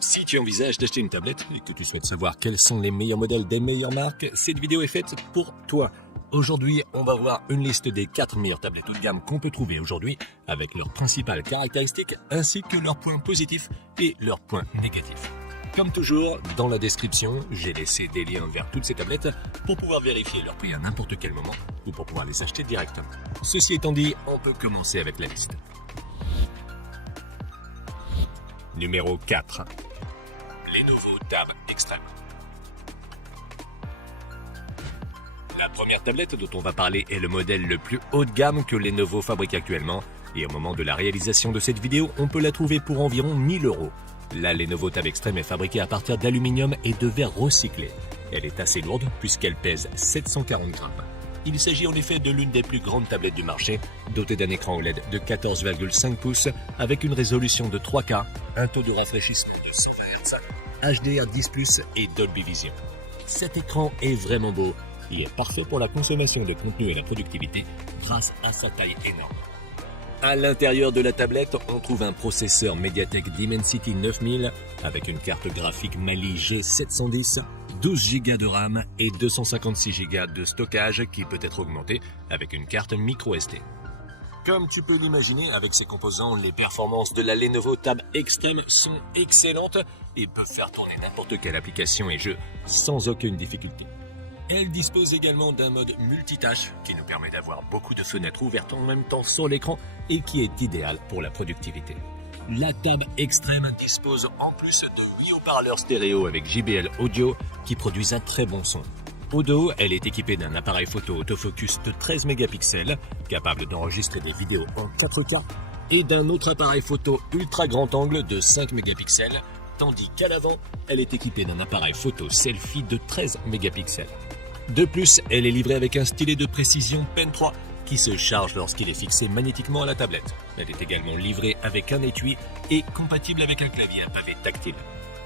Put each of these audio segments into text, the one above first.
Si tu envisages d'acheter une tablette et que tu souhaites savoir quels sont les meilleurs modèles des meilleures marques, cette vidéo est faite pour toi. Aujourd'hui, on va voir une liste des 4 meilleures tablettes haut de gamme qu'on peut trouver aujourd'hui, avec leurs principales caractéristiques ainsi que leurs points positifs et leurs points négatifs. Comme toujours, dans la description, j'ai laissé des liens vers toutes ces tablettes pour pouvoir vérifier leur prix à n'importe quel moment ou pour pouvoir les acheter directement. Ceci étant dit, on peut commencer avec la liste. Numéro 4. Lenovo Tab Extreme. La première tablette dont on va parler est le modèle le plus haut de gamme que Lenovo fabrique actuellement, et au moment de la réalisation de cette vidéo, on peut la trouver pour environ 1000 €. La Lenovo Tab Extreme est fabriquée à partir d'aluminium et de verre recyclé. Elle est assez lourde puisqu'elle pèse 740 grammes. Il s'agit en effet de l'une des plus grandes tablettes du marché, dotée d'un écran OLED de 14,5 pouces avec une résolution de 3K, un taux de rafraîchissement de 120 Hz, HDR10+, et Dolby Vision. Cet écran est vraiment beau. Il est parfait pour la consommation de contenu et la productivité grâce à sa taille énorme. À l'intérieur de la tablette, on trouve un processeur MediaTek Dimensity 9000 avec une carte graphique Mali G710, 12 Go de RAM et 256 Go de stockage qui peut être augmenté avec une carte microSD. Comme tu peux l'imaginer, avec ces composants, les performances de la Lenovo Tab Extreme sont excellentes et peuvent faire tourner n'importe quelle application et jeu sans aucune difficulté. Elle dispose également d'un mode multitâche qui nous permet d'avoir beaucoup de fenêtres ouvertes en même temps sur l'écran et qui est idéal pour la productivité. La Tab Extreme dispose en plus de 8 haut-parleurs stéréo avec JBL Audio qui produisent un très bon son. Au dos, elle est équipée d'un appareil photo autofocus de 13 mégapixels capable d'enregistrer des vidéos en 4K et d'un autre appareil photo ultra grand angle de 5 mégapixels, tandis qu'à l'avant, elle est équipée d'un appareil photo selfie de 13 mégapixels. De plus, elle est livrée avec un stylet de précision Pen 3 qui se charge lorsqu'il est fixé magnétiquement à la tablette. Elle est également livrée avec un étui et compatible avec un clavier à pavé tactile.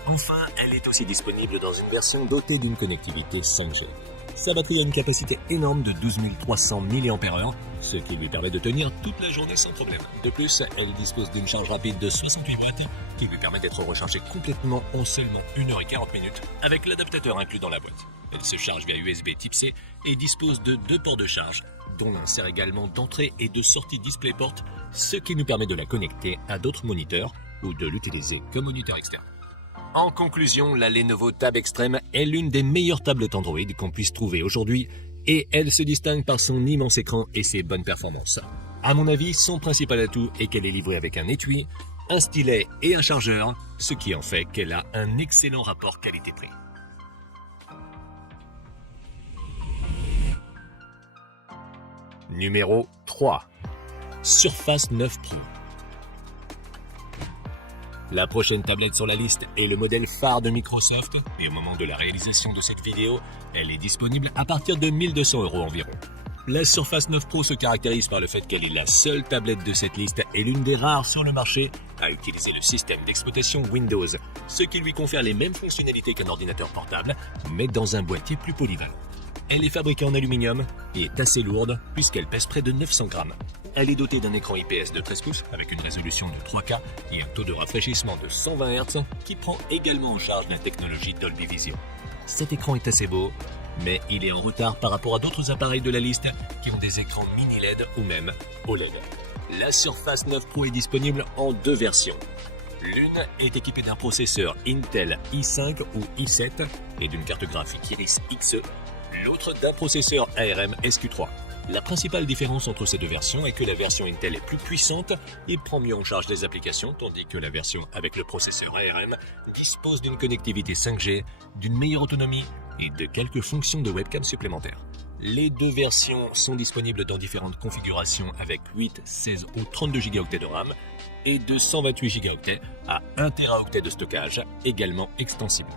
Enfin, elle est aussi disponible dans une version dotée d'une connectivité 5G. Sa batterie a une capacité énorme de 12 300 mAh, ce qui lui permet de tenir toute la journée sans problème. De plus, elle dispose d'une charge rapide de 68 watts qui lui permet d'être rechargée complètement en seulement 1 h 40 avec l'adaptateur inclus dans la boîte. Elle se charge via USB Type-C et dispose de 2 ports de charge, dont l'un sert également d'entrée et de sortie DisplayPort, ce qui nous permet de la connecter à d'autres moniteurs ou de l'utiliser comme moniteur externe. En conclusion, la Lenovo Tab Extreme est l'une des meilleures tablettes Android qu'on puisse trouver aujourd'hui et elle se distingue par son immense écran et ses bonnes performances. À mon avis, son principal atout est qu'elle est livrée avec un étui, un stylet et un chargeur, ce qui en fait qu'elle a un excellent rapport qualité-prix. Numéro 3. Surface 9 Pro. La prochaine tablette sur la liste est le modèle phare de Microsoft et au moment de la réalisation de cette vidéo, elle est disponible à partir de 1 200 € environ. La Surface 9 Pro se caractérise par le fait qu'elle est la seule tablette de cette liste et l'une des rares sur le marché à utiliser le système d'exploitation Windows, ce qui lui confère les mêmes fonctionnalités qu'un ordinateur portable, mais dans un boîtier plus polyvalent. Elle est fabriquée en aluminium et est assez lourde puisqu'elle pèse près de 900 grammes. Elle est dotée d'un écran IPS de 13 pouces avec une résolution de 3K et un taux de rafraîchissement de 120 Hz qui prend également en charge la technologie Dolby Vision. Cet écran est assez beau, mais il est en retard par rapport à d'autres appareils de la liste qui ont des écrans mini LED ou même OLED. La Surface 9 Pro est disponible en 2 versions. L'une est équipée d'un processeur Intel i5 ou i7 et d'une carte graphique Iris Xe, l'autre d'un processeur ARM SQ3. La principale différence entre ces deux versions est que la version Intel est plus puissante et prend mieux en charge les applications, tandis que la version avec le processeur ARM dispose d'une connectivité 5G, d'une meilleure autonomie et de quelques fonctions de webcam supplémentaires. Les deux versions sont disponibles dans différentes configurations avec 8, 16 ou 32 Go de RAM et de 128 Go à 1 Teraoctet de stockage, également extensible.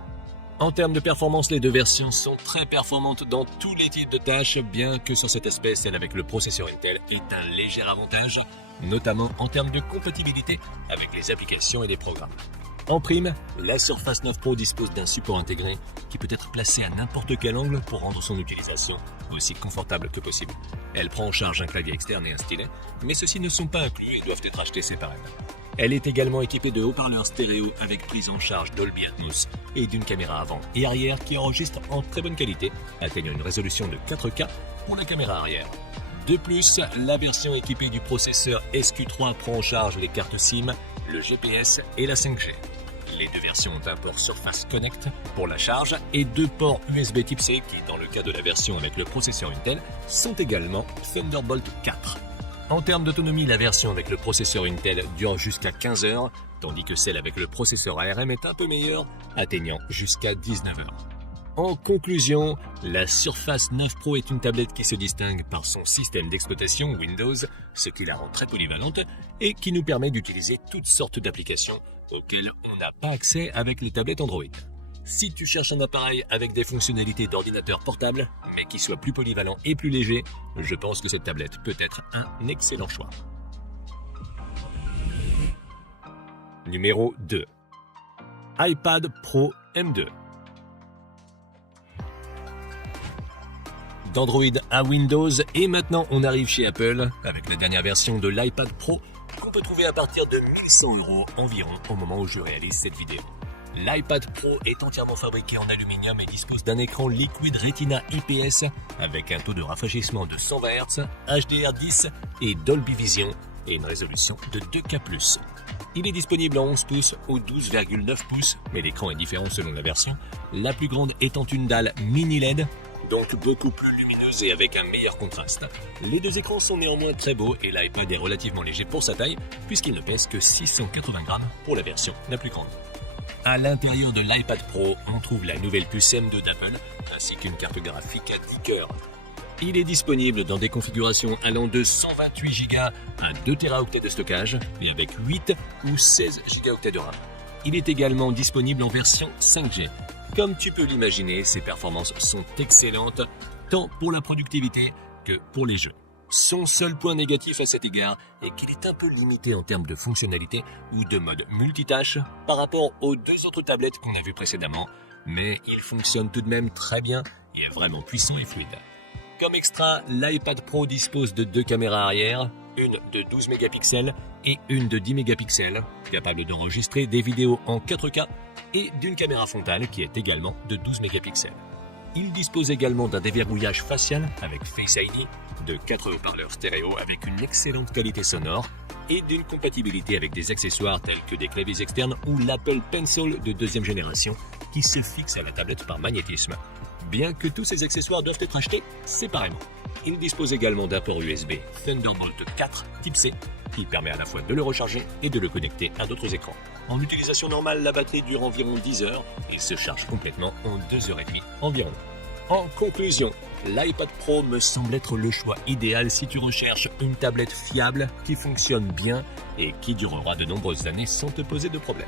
En termes de performance, les deux versions sont très performantes dans tous les types de tâches, bien que sur cet aspect, celle avec le processeur Intel est un léger avantage, notamment en termes de compatibilité avec les applications et les programmes. En prime, la Surface 9 Pro dispose d'un support intégré qui peut être placé à n'importe quel angle pour rendre son utilisation aussi confortable que possible. Elle prend en charge un clavier externe et un stylet, mais ceux-ci ne sont pas inclus et doivent être achetés séparément. Elle est également équipée de haut-parleurs stéréo avec prise en charge Dolby Atmos et d'une caméra avant et arrière qui enregistre en très bonne qualité, atteignant une résolution de 4K pour la caméra arrière. De plus, la version équipée du processeur SQ3 prend en charge les cartes SIM, le GPS et la 5G. Les deux versions ont un port Surface Connect pour la charge et deux ports USB Type-C qui, dans le cas de la version avec le processeur Intel, sont également Thunderbolt 4. En termes d'autonomie, la version avec le processeur Intel dure jusqu'à 15 heures, tandis que celle avec le processeur ARM est un peu meilleure, atteignant jusqu'à 19 heures. En conclusion, la Surface 9 Pro est une tablette qui se distingue par son système d'exploitation Windows, ce qui la rend très polyvalente et qui nous permet d'utiliser toutes sortes d'applications auxquelles on n'a pas accès avec les tablettes Android. Si tu cherches un appareil avec des fonctionnalités d'ordinateur portable, mais qui soit plus polyvalent et plus léger, je pense que cette tablette peut être un excellent choix. Numéro 2. iPad Pro M2. D'Android à Windows et maintenant on arrive chez Apple avec la dernière version de l'iPad Pro qu'on peut trouver à partir de 1100 € environ au moment où je réalise cette vidéo. L'iPad Pro est entièrement fabriqué en aluminium et dispose d'un écran Liquid Retina IPS avec un taux de rafraîchissement de 120 Hz, HDR10 et Dolby Vision et une résolution de 2K+. Il est disponible en 11 pouces ou 12,9 pouces, mais l'écran est différent selon la version, la plus grande étant une dalle mini LED, donc beaucoup plus lumineuse et avec un meilleur contraste. Les deux écrans sont néanmoins très beaux et l'iPad est relativement léger pour sa taille, puisqu'il ne pèse que 680 grammes pour la version la plus grande. À l'intérieur de l'iPad Pro, on trouve la nouvelle puce M2 d'Apple, ainsi qu'une carte graphique à 10 cœurs. Il est disponible dans des configurations allant de 128 Go à 2 Teraoctets de stockage, et avec 8 ou 16 Go de RAM. Il est également disponible en version 5G. Comme tu peux l'imaginer, ses performances sont excellentes, tant pour la productivité que pour les jeux. Son seul point négatif à cet égard est qu'il est un peu limité en termes de fonctionnalité ou de mode multitâche par rapport aux deux autres tablettes qu'on a vues précédemment, mais il fonctionne tout de même très bien et est vraiment puissant et fluide. Comme extra, l'iPad Pro dispose de deux caméras arrière, une de 12 mégapixels et une de 10 mégapixels, capable d'enregistrer des vidéos en 4K, et d'une caméra frontale qui est également de 12 mégapixels. Il dispose également d'un déverrouillage facial avec Face ID, de 4 haut-parleurs stéréo avec une excellente qualité sonore et d'une compatibilité avec des accessoires tels que des claviers externes ou l'Apple Pencil de deuxième génération qui se fixe à la tablette par magnétisme. Bien que tous ces accessoires doivent être achetés séparément. Il dispose également d'un port USB Thunderbolt 4 Type C qui permet à la fois de le recharger et de le connecter à d'autres écrans. En utilisation normale, la batterie dure environ 10 heures et se charge complètement en 2h30 environ. En conclusion, l'iPad Pro me semble être le choix idéal si tu recherches une tablette fiable qui fonctionne bien et qui durera de nombreuses années sans te poser de problème.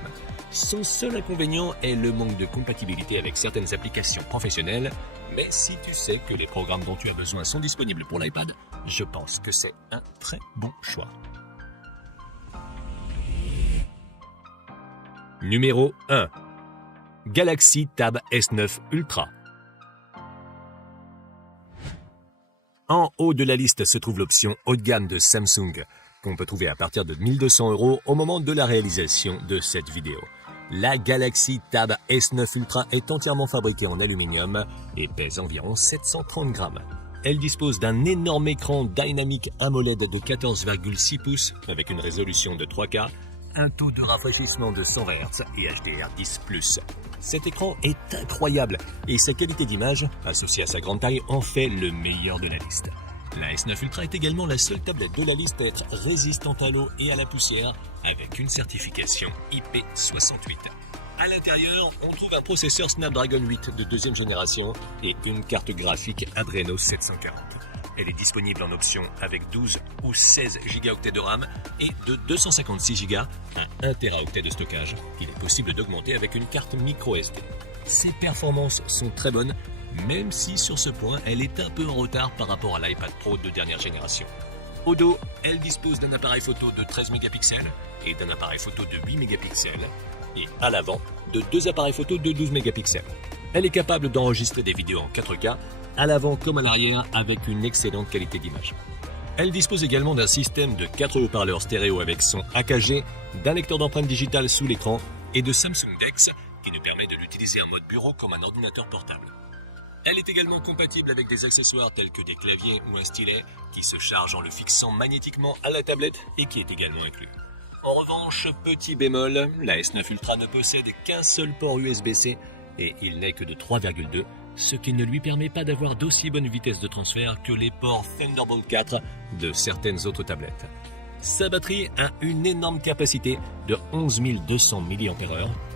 Son seul inconvénient est le manque de compatibilité avec certaines applications professionnelles, mais si tu sais que les programmes dont tu as besoin sont disponibles pour l'iPad, je pense que c'est un très bon choix. Numéro 1. Galaxy Tab S9 Ultra. En haut de la liste se trouve l'option haut de gamme de Samsung, qu'on peut trouver à partir de 1200 € au moment de la réalisation de cette vidéo. La Galaxy Tab S9 Ultra est entièrement fabriquée en aluminium et pèse environ 730 grammes. Elle dispose d'un énorme écran Dynamic AMOLED de 14,6 pouces avec une résolution de 3K, un taux de rafraîchissement de 120 Hz et HDR10+. Cet écran est incroyable et sa qualité d'image, associée à sa grande taille, en fait le meilleur de la liste. La S9 Ultra est également la seule tablette de la liste à être résistante à l'eau et à la poussière avec une certification IP68. À l'intérieur, on trouve un processeur Snapdragon 8 de deuxième génération et une carte graphique Adreno 740. Elle est disponible en option avec 12 ou 16 Go de RAM et de 256 Go à 1 Teraoctet de stockage qu'il est possible d'augmenter avec une carte microSD. Ses performances sont très bonnes, même si sur ce point, elle est un peu en retard par rapport à l'iPad Pro de dernière génération. Au dos, elle dispose d'un appareil photo de 13 mégapixels et d'un appareil photo de 8 mégapixels et à l'avant, de deux appareils photo de 12 mégapixels. Elle est capable d'enregistrer des vidéos en 4K à l'avant comme à l'arrière avec une excellente qualité d'image. Elle dispose également d'un système de 4 haut-parleurs stéréo avec son AKG, d'un lecteur d'empreintes digitales sous l'écran et de Samsung DeX qui nous permet de l'utiliser en mode bureau comme un ordinateur portable. Elle est également compatible avec des accessoires tels que des claviers ou un stylet qui se charge en le fixant magnétiquement à la tablette et qui est également inclus. En revanche, petit bémol, la S9 Ultra ne possède qu'un seul port USB-C et il n'est que de 3,2, ce qui ne lui permet pas d'avoir d'aussi bonne vitesse de transfert que les ports Thunderbolt 4 de certaines autres tablettes. Sa batterie a une énorme capacité de 11 200 mAh,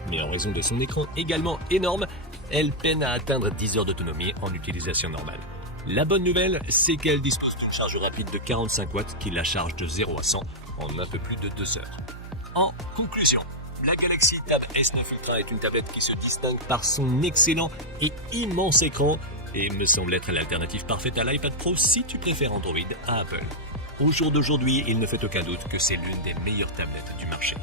mais en raison de son écran également énorme, elle peine à atteindre 10 heures d'autonomie en utilisation normale. La bonne nouvelle, c'est qu'elle dispose d'une charge rapide de 45 watts qui la charge de 0 à 100 en un peu plus de 2 heures. En conclusion, la Galaxy Tab S9 Ultra est une tablette qui se distingue par son excellent et immense écran et me semble être l'alternative parfaite à l'iPad Pro si tu préfères Android à Apple. Au jour d'aujourd'hui, il ne fait aucun doute que c'est l'une des meilleures tablettes du marché.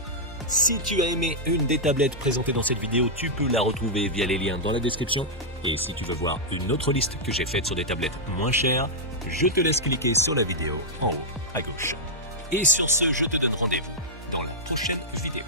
Si tu as aimé une des tablettes présentées dans cette vidéo, tu peux la retrouver via les liens dans la description. Et si tu veux voir une autre liste que j'ai faite sur des tablettes moins chères, je te laisse cliquer sur la vidéo en haut à gauche. Et sur ce, je te donne rendez-vous dans la prochaine vidéo.